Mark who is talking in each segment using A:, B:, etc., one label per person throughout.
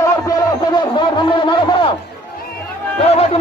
A: সবার চেয়ারে সবার মনে করা সভাপতি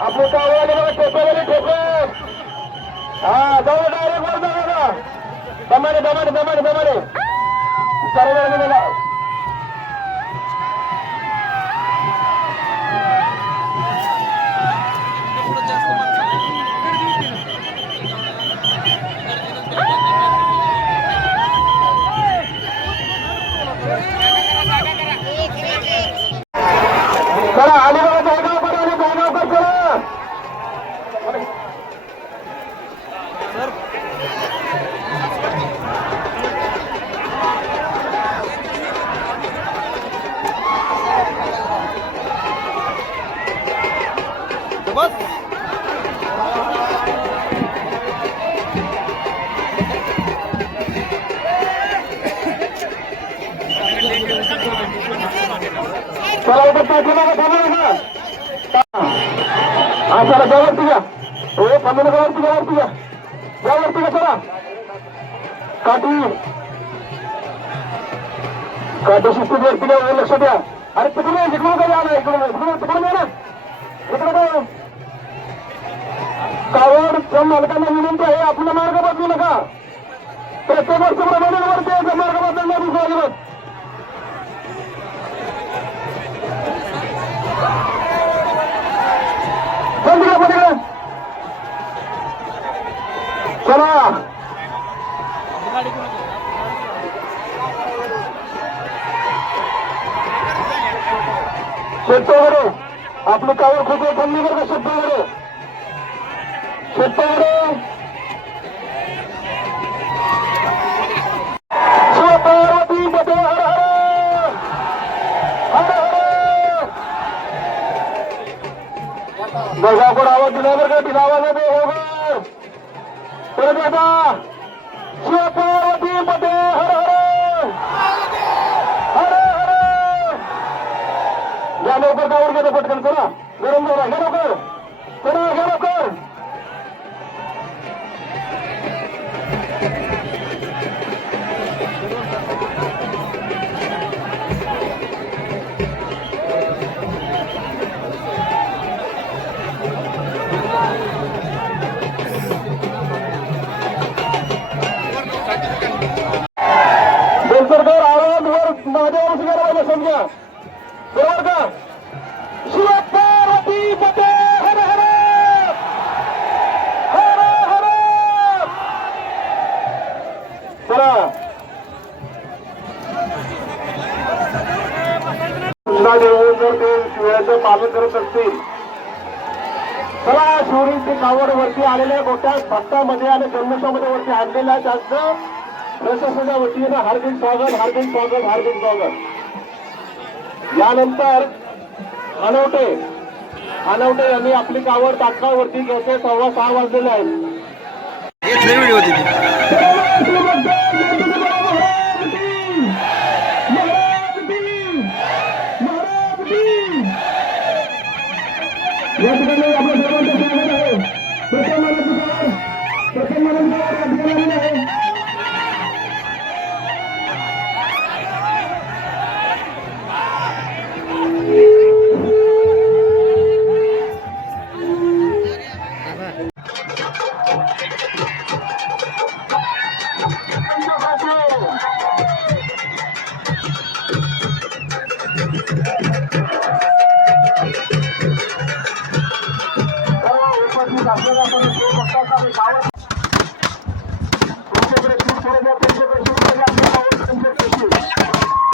A: आपली कावळा बघा ठोकवली ठोकत हा जाऊ डायरेक्ट वर जागा दमाने दमाने दमाने दमाने सर्व चला इथं पाठीमागे थांबा नका हा चला जवळती घ्या हो थांबू नका वरती घ्या तुझ्या जवळ तुझ्या चला. काठी काठी शिस्तीत वरती घ्या हे लक्ष द्या अरे तिकडे इकडून काय आलं इकडून इकडून तिकडून ना इकडे काय त्या मालकांना विनंती आहे आपला मार्ग बदलू नका प्रत्येक वर्षाप्रमाणे वरती मार्ग बदलणार दुसरा दिवस शेतकरी आपली कावर खूप थांबली बरं का शेतकरी शेतकरी शिवपार्वती पते हर हर हर हर बघापूर आवाज दिला बरं का तिला आवाजाने होगर परत आता शिवपार्वती पते चला करत असतील चला शिवरीचे कावड वरती आलेल्या मोठ्या भक्तामध्ये आणि जन्मशामध्ये वरती आणलेल्या त्यांचं प्रशासनाच्या वतीनं हार्दिक स्वागत हार्दिक स्वागत हार्दिक स्वागत. यानंतर अनवटे अनवटे यांनी आपली कावड तात्काळ वरती घ्यायचे सव्वा सहा वाजलेले आहेत. या ठिकाणी आपलं Thank you.